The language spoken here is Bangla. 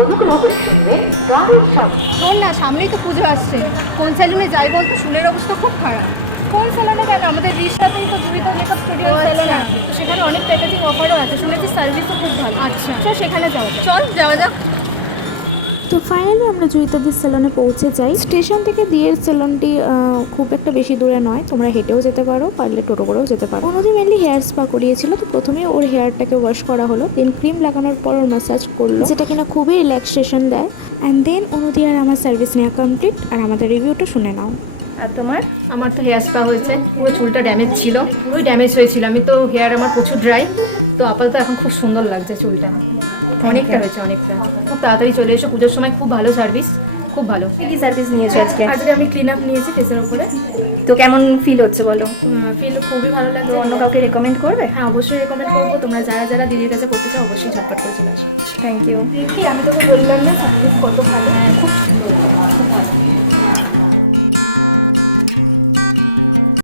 অনুগ্রহ করে শুনবেন গানের শব্দ। শোন না, সামনেই তো পুজো আসছে, কোন সেলুনে যাই বলতো? চুলের অবস্থা খুব খারাপ। কোন সেলুনে কেন? আমাদের রিসাতেই তো জুবিতা মেকআপ স্টুডিও সেলুন আছে, তো সেখানে অনেক প্যাকেজিং অফারও আছে, শুনেছি সার্ভিসও খুব ভালো। আচ্ছা চল সেখানে যাওয়া যাক। চল যাওয়া যাক। তো ফাইনালি আমরা জয়িতাদির সেলনে পৌঁছে যাই। স্টেশন থেকে দিয়ের সেলনটি খুব একটা বেশি দূরে নয়, তোমরা হেঁটেও যেতে পারো, পারলে টোটো করেও যেতে পারো। অনুদি মেনলি হেয়ার স্পা করিয়েছিল, তো প্রথমে ওর হেয়ারটাকে ওয়াশ করা হলো, দেন ক্রিম লাগানোর পর ওর ম্যাসাজ করলো, যেটা কিনা খুবই রিল্যাক্সেশন দেয়। অ্যান্ড দেন অনুদি আর আমার সার্ভিস নেওয়া কমপ্লিট, আর আমাদের রিভিউটা শুনে নাও। আর তোমার? আমার তো হেয়ার স্পা হয়েছে, পুরো চুলটা ড্যামেজ ছিল, পুরোই ড্যামেজ হয়েছিল। আমি তো হেয়ার আমার প্রচুর ড্রাই, তো আপাতত এখন খুব সুন্দর লাগছে চুলটা, অনেকটা হয়েছে অনেকটা। খুব তাড়াতাড়ি চলে এসো, পুজোর সময় খুব ভালো সার্ভিস, খুব ভালো। কি সার্ভিস নিয়েছো আজকে? আজকে আমি ক্লিন আপ নিয়েছি ফেসের উপরে। তো কেমন ফিল হচ্ছে বলো? ফিল খুবই ভালো তো লাগছে। অন্য কাউকে রেকমেন্ড করবে? হ্যাঁ অবশ্যই রেকমেন্ড করবো, তোমরা যারা যারা দিদির কাছে করতে চাও অবশ্যই ঝটপট করে চলে আসো। Thank you. দেখি আমি তোকে বললাম না সার্ভিস কত ভালো। হ্যাঁ খুব সুন্দর।